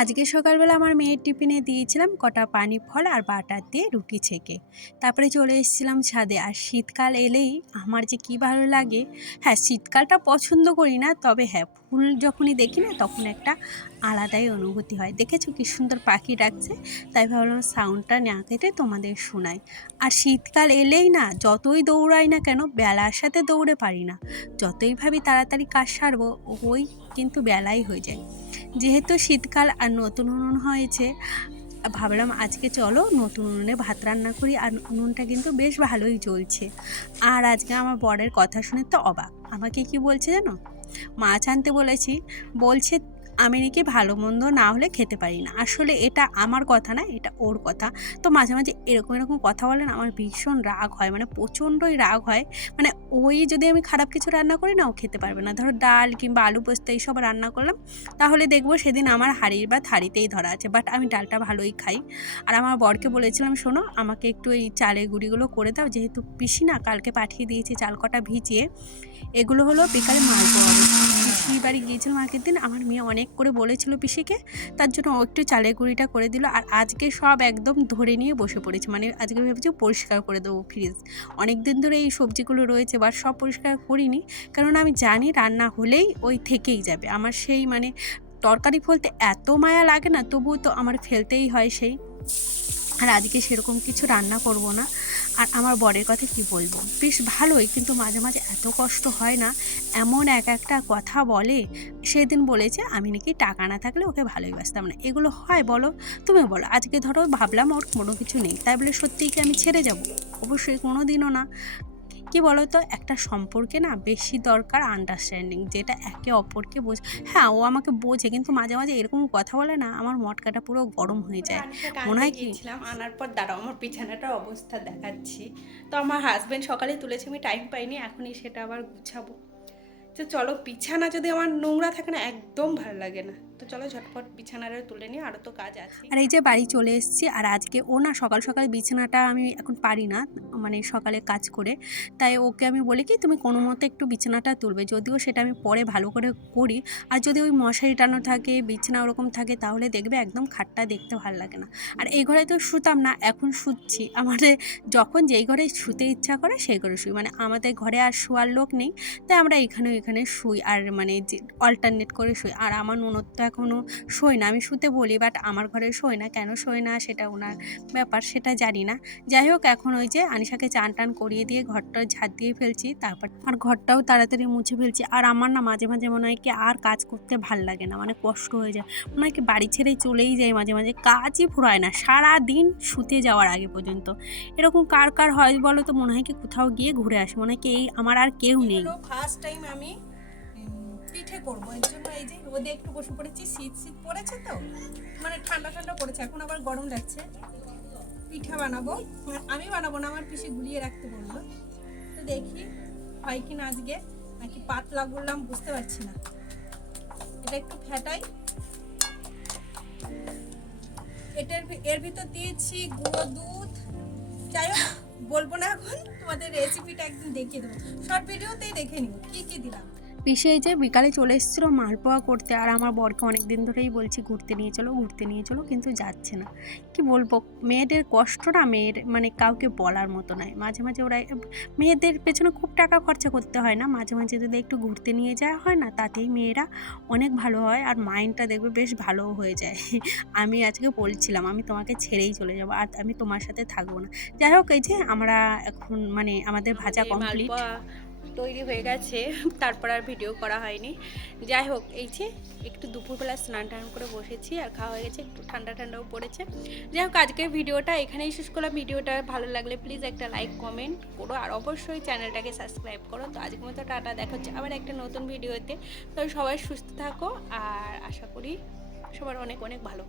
আজকে সকালবেলা আমার মেয়ের টিফিনে দিয়েছিলাম কটা পানি ফল আর বাটার দিয়ে রুটি ছেঁকে। তারপরে চলে এসেছিলাম ছাদে। আর শীতকাল এলেই আমার যে কী ভালো লাগে। হ্যাঁ শীতকালটা পছন্দ করি না, তবে হ্যাঁ ফুল যখনই দেখি না, তখন একটা আলাদাই অনুভূতি হয়। দেখেছ কি সুন্দর পাখি ডাকছে? তাই ভাবলাম সাউন্ডটা না কেটে তোমাদের শোনাই। আর শীতকাল এলেই না, যতই দৌড়াই না কেন, বেলার সাথে দৌড়ে পারি না। যতই ভাবি তাড়াতাড়ি কাজ সারবো, ওই কিন্তু বেলাই হয়ে যায়। যেহেতু শীতকাল আর নতুন উনুন হয়েছে, ভাবলাম আজকে চলো নতুন উনুনে ভাত রান্না করি আর উনুনটা কিন্তু বেশ ভালোই চলছে আর আজকে আমার বরের কথা শুনে তো অবাক। আমাকে কি বলছে জানো? মাছ আনতে বলেছি। বলছে আমি নাকি ভালো মন্দ না হলে খেতে পারি না। আসলে এটা আমার কথা না, এটা ওর কথা। তো মাঝে মাঝে এরকম এরকম কথা বলেন, আমার ভীষণ রাগ হয় মানে প্রচণ্ডই রাগ হয়। মানে ওই যদি আমি খারাপ কিছু রান্না করি না, ও খেতে পারবে না। ধরো ডাল কিংবা আলু পোস্ত এইসব রান্না করলাম, তাহলে দেখব সেদিন আমার হাড়ির বা থাড়িতেই ধরা আছে। বাট আমি ডালটা ভালোই খাই। আর আমার বরকে বলেছিলাম, শোনো, আমাকে একটু এই চালের গুঁড়িগুলো করে দাও। যেহেতু পিসি না, কালকে পাঠিয়ে দিয়েছি চাল কটা ভিজিয়ে। এগুলো হলো বিকালে মাল পাওয়া পিসির বাড়ি গিয়েছিলাম আগের দিন, আমার মেয়ে অনেক করে বলেছিল পিসিকে, তার জন্য একটু চালের গুঁড়িটা করে দিল আর আজকে সব একদম ধরে নিয়ে বসে পড়েছে। মানে আজকে ভেবেছি পরিষ্কার করে দেবো ফ্রিজ অনেক দিন ধরে এই সবজিগুলো রয়েছে, বাট সব পরিষ্কার করিনি। কারণ আমি জানি রান্না হলেই ওই থেকেই যাবে। আমার সেই মানে তরকারি ফলতে এত মায়া লাগে না, তবুও তো আমার ফেলতেই হয় সেই। আর আজকে সেরকম কিছু রান্না করব না। আর আমার বরের কথা কি বলব? বেশ ভালোই, কিন্তু মাঝে মাঝে এত কষ্ট হয় না। এমন এক একটা কথা বলে, সেদিন বলেছে, আমি নাকি টাকা না থাকলে ওকে ভালোই বাসতাম না। এগুলো হয়, বলো? তুমি বলো। আজকে ধরো ভাবলাম ওর কোনো কিছু নেই। তাই বলে সত্যিই কি আমি ছেড়ে যাব? অবশ্যই কোনো দিনও না। কি বলো তো একটা সম্পর্কে না বেশি দরকার আন্ডারস্ট্যান্ডিং যেটা একে অপরকে বোঝ হ্যাঁ ও আমাকে বোঝে কিন্তু মাঝে মাঝে এরকম কথা বলে না আমার মটকাটা পুরো গরম হয়ে যায়। মনে হয় কি? গিয়েছিলাম আনার পর দাঁড়াও আমার বিছানাটার অবস্থা দেখাচ্ছি। তো আমার হাজব্যান্ড সকালে তুলেছে আমি টাইম পাইনি এখনই সেটা আবার গুছাবো। তো চলো বিছানা যদি আমার নোংরা থাকে না একদম ভালো লাগে না। তো চলো ঝটপট বিছানাটা তুলে নিই আরও তো কাজ আছে। আর এই যে বাড়ি চলে এসেছি, আর আজকে ও না সকাল সকাল বিছানাটা আমি এখন পারি না মানে সকালে কাজ করে। তাই ওকে আমি বলি কি, তুমি কোনো মতে একটু বিছানাটা তুলবে, যদিও সেটা আমি পরে ভালো করে করি। আর যদি ওই মশারি টানো থাকে, বিছানা ওরকম থাকে, তাহলে দেখবে একদম খাটটা দেখতে ভালো লাগে না। আর এই ঘরে তো শুতাম না, এখন শুচ্ছি। আমাদের যখন যেই ঘরে শুতে ইচ্ছা করে, সেই ঘরে শুই। মানে আমাদের ঘরে আর শোয়ার লোক নেই, তাই আমরা এখানে এখানে শুই, আর মানে যে অল্টারনেট করে শুই। আর আমার ননদ এখনও শোয় না। আমি শুতে বলি বাট আমার ঘরে শোয় না। কেন শোয় না? সেটা ওনার ব্যাপার, সেটা জানি না। যাই হোক, এখন ওই যে আনিশাকে চান টান করিয়ে দিয়ে ঘরটা ঝাড় দিয়ে ফেলছি। তারপর আর ঘরটাও তাড়াতাড়ি মুছে ফেলছি। আর আমার না মাঝে মাঝে মনে হয় কি আর কাজ করতে ভালো লাগে না। মানে কষ্ট হয়ে যায়। মনে হয় কি বাড়ি ছেড়েই চলেই যায় মাঝে মাঝে। কাজই ফুরায় না। সারা দিন শুতে যাওয়ার আগে পর্যন্ত। এরকম কার কার হয় বলো তো? মনে হয় কি কোথাও গিয়ে ঘুরে আসে। মনে হয় কি এই আমার আর কেউ নেই। ফার্স্ট টাইম আমি পিঠে করব। এর জন্য এই যে রোদে একটু বসে পড়েছি, শীত শীত পড়েছে তো মানে ঠান্ডা ঠান্ডা পড়েছে। এখন আবার গরম লাগছে। পিঠা বানাবো। আমি বানাবো না, আমার পিসি গুলিয়ে রাখতে বলল। তো দেখি হয় কি না আজকে, নাকি পাতলা করলাম, বুঝতে পারছি না। এটা একটু ফ্যাটাই এটার এর ভিতর দিয়েছি গুঁড়ো দুধ। যাই হোক, বলব না এখন, তোমাদের রেসিপিটা একদিন দেখিয়ে দেবো। শর্ট ভিডিওতেই দেখে নিও কি কি দিলাম। পিসে এই যে বিকালে চলে এসেছিল মালপোয়া করতে আর আমার বরকে অনেক দিন ধরেই বলছি ঘুরতে নিয়ে চলো ঘুরতে নিয়ে চলো কিন্তু যাচ্ছে না। কি বলব মেয়েদের কষ্ট না মেয়ের মানে কাউকে বলার মতো নয়। মাঝে মাঝে ওরা মেয়েদের পেছনে খুব টাকা খরচা করতে হয় না। মাঝে মাঝে যদি একটু ঘুরতে নিয়ে যাওয়া হয় না তাতেই মেয়েরা অনেক ভালো হয় আর মাইন্ডটা দেখবে বেশ ভালো হয়ে যায়। আমি আজকে বলছিলাম আমি তোমাকে ছেড়েই চলে যাব আর আমি তোমার সাথে থাকব না। যাই হোক এই যে আমরা এখন মানে আমাদের ভাজা কমপ্লিট তৈরি হয়ে গেছে, তারপর আর ভিডিও করা হয়নি। যাই হোক, এই যে একটু দুপুরবেলা স্নান টান করে বসেছি আর খাওয়া হয়ে গেছে, একটু ঠান্ডা ঠান্ডাও পড়েছে। যাই হোক, আজকের ভিডিওটা এখানেই শেষ করলাম। ভিডিওটা ভালো লাগলে প্লিজ একটা লাইক কমেন্ট করো আর অবশ্যই চ্যানেলটাকে সাবস্ক্রাইব করো। তো আজকের মতো টাটা, দেখা হচ্ছে আবার একটা নতুন ভিডিওতে। তো সবাই সুস্থ থাকো আর আশা করি সবার অনেক অনেক ভালো।